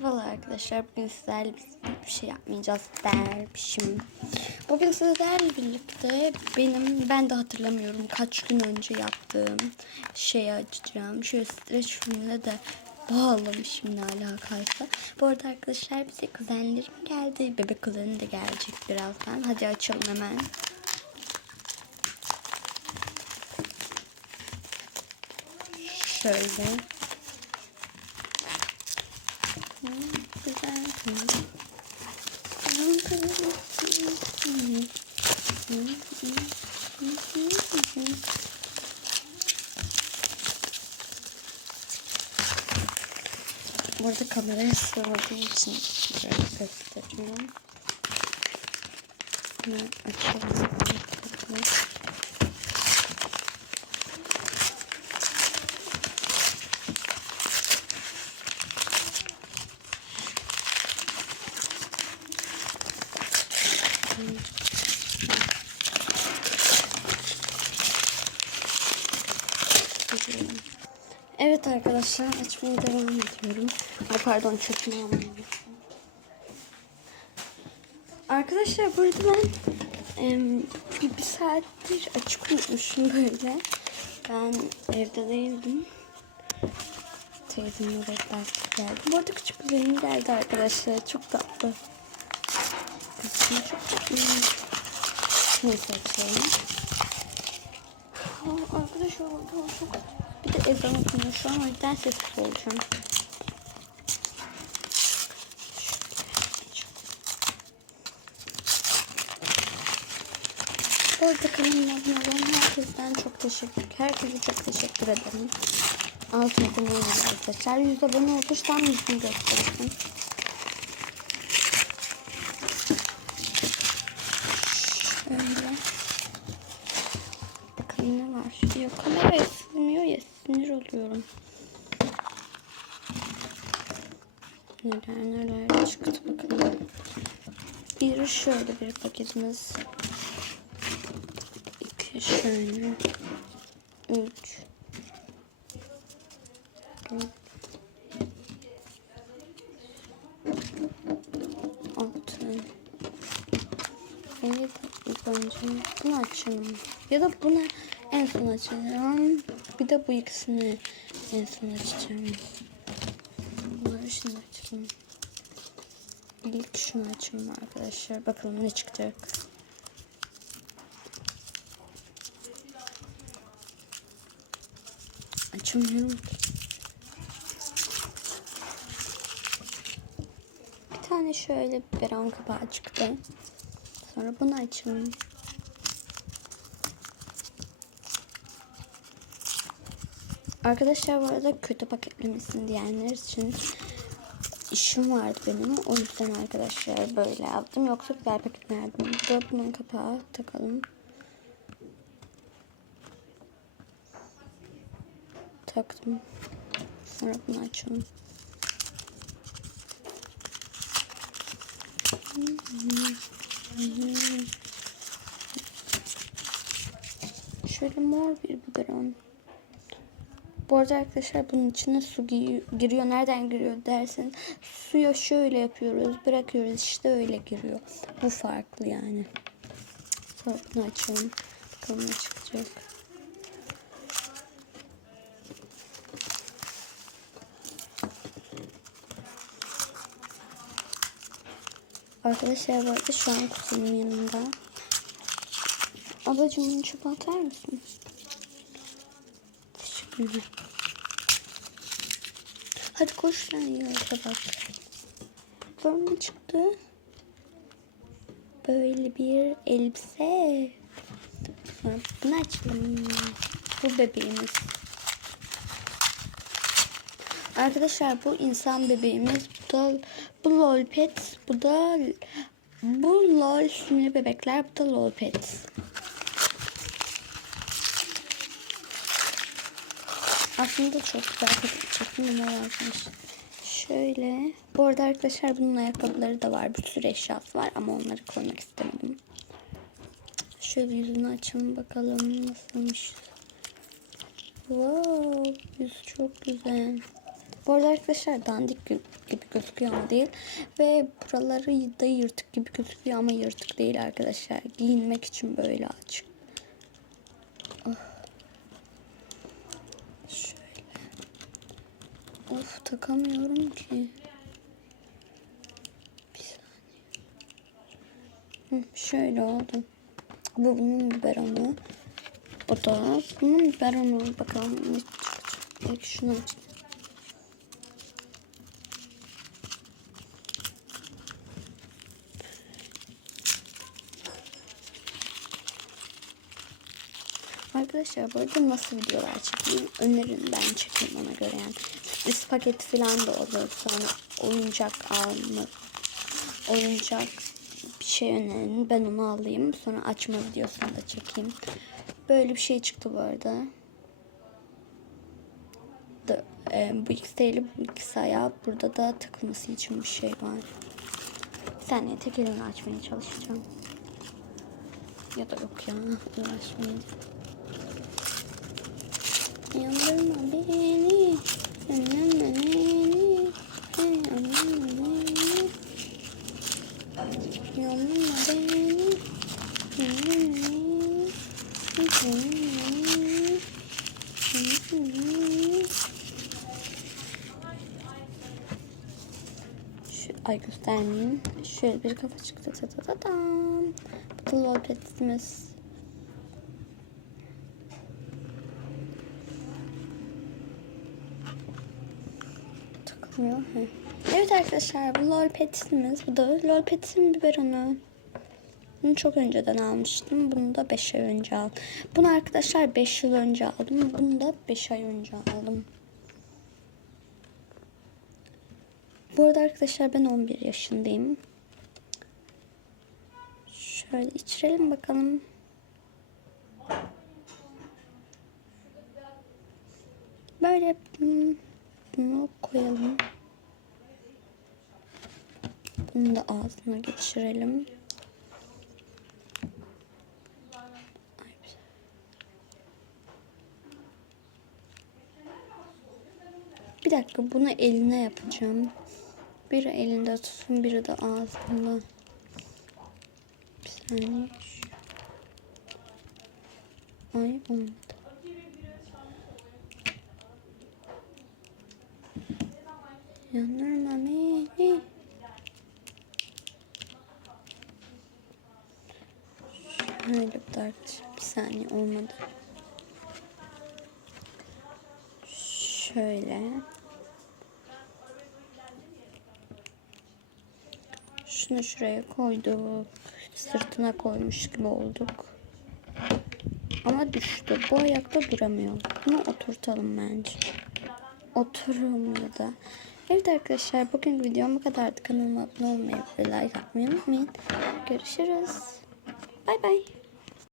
Merhabalar arkadaşlar. Bugün sizlerle bir şey yapmayacağız dermişim. Bugün sizlerle birlikte benim ben de hatırlamıyorum kaç gün önce yaptığım şeyi açacağım. Şöyle streç filmle de bağlamışım ne alakaysa. Bu arada arkadaşlar bize kuzenlerim geldi. Bebek kuzenim de gelecek birazdan. Hadi açalım hemen. Şöyle. Güzel. Burada kameraya sığmadığı için şöyle gösteriyorum. Hemen açalım. Evet arkadaşlar açmaya devam ediyorum. Ay pardon almıyorum. Arkadaşlar burada ben em, bir, saattir açık unutmuşum böyle. Ben evde değildim. Teyzemin beklersi geldi. Bu arada küçük kuzenim geldi arkadaşlar. Çok tatlı. Kızım çok. Neyse açalım. Aa, arkadaşlar orada çok bir de ezan okunuyor şu an o yüzden sessiz olacağım. Bu arada kanalıma abone olan herkesten çok teşekkür Herkese çok teşekkür ederim. Altın okunuyoruz arkadaşlar. Yüz abone oluştan yüzünü göstereceğim. Şöyle. Bakalım ne var. Ya kamera ısınmıyor ya sinir oluyorum. Neler neler çıktı bakalım. Bir şöyle bir paketimiz. İki şöyle. Üç. Dört. Altı. Evet ilk önce bunu açalım. Ya da bunu en son açacağım. Bir de bu ikisini en son açacağım. Bunları şimdi açalım. İlk şunu açalım arkadaşlar. Bakalım ne çıkacak. Açamıyorum ki. Bir tane şöyle biberon kapağı çıktı. Sonra bunu açalım. Arkadaşlar bu arada kötü paketlemesin diyenler için işim vardı benim. O yüzden arkadaşlar böyle yaptım. Yoksa güzel paketlerdim. Bu da bunun kapağı takalım. Taktım. Sonra bunu açalım. Şöyle mor bir biberon. Bu arada arkadaşlar bunun içine su gi- giriyor. Nereden giriyor derseniz suya şöyle yapıyoruz. Bırakıyoruz işte öyle giriyor. Bu farklı yani. Sonra bunu açalım. Bakalım ne çıkacak. Arkadaşlar bu şu an kuzenim yanında. Ablacığım bunu çöpe atar mısın? Ederim. Hadi koş sen ya bak. Sonra çıktı? Böyle bir elbise. Bunu açalım. Bu bebeğimiz. Arkadaşlar bu insan bebeğimiz. Bu da bu lol pet. Bu da bu lol sinirli bebekler. Bu da lol Aslında çok güzel çekim varmış. Şöyle. Bu arada arkadaşlar bunun ayakkabıları da var. Bir sürü eşyası var ama onları koymak istemedim. Şöyle yüzünü açalım bakalım nasılmış. Wow, yüz çok güzel. Bu arada arkadaşlar dandik gibi gözüküyor ama değil. Ve buraları da yırtık gibi gözüküyor ama yırtık değil arkadaşlar. Giyinmek için böyle açık. Takamıyorum ki. Bir saniye. Şöyle oldu. Bu bunun biberonu. Bu da bunun biberonu. Bakalım. İlk şunu aç. Arkadaşlar bu arada nasıl videolar çekeyim önerin ben çekeyim ona göre yani. Sürpriz paket falan da olur sonra oyuncak alma oyuncak bir şey önerin ben onu alayım sonra açma videosunu da çekeyim. Böyle bir şey çıktı bu arada. Da, e, bu ikisi ayağı burada da takılması için bir şey var. Bir saniye tek elini açmaya çalışacağım. Ya da yok ya uğraşmayayım. Yandırma beni. Ay göstermeyeyim. Şöyle bir kafa çıktı. Ta ta ta tam. Bu da lol takılmıyor. Heh. Evet arkadaşlar bu lol petimiz. Bu da lol petimin biberonu. Bunu çok önceden almıştım. Bunu da 5 ay önce aldım. Bunu arkadaşlar 5 yıl önce aldım. Bunu da 5 ay önce aldım. Bu arada arkadaşlar ben 11 yaşındayım. Şöyle içirelim bakalım. Böyle hmm, bunu koyalım. Bunu da ağzına geçirelim. Bir dakika bunu eline yapacağım. Biri elinde tutsun, biri de ağzında. Bir saniye. Ay olmadı. Yandırma beni. Şöyle bir arkadaşlar bir saniye olmadı. Şöyle. Şunu şuraya koyduk. Sırtına koymuş gibi olduk. Ama düştü. Bu ayakta duramıyor. Bunu oturtalım bence. Oturmuyor da. Evet arkadaşlar bugün videom bu kadardı. Kanalıma abone olmayı ve like atmayı unutmayın. Görüşürüz. Bay bay.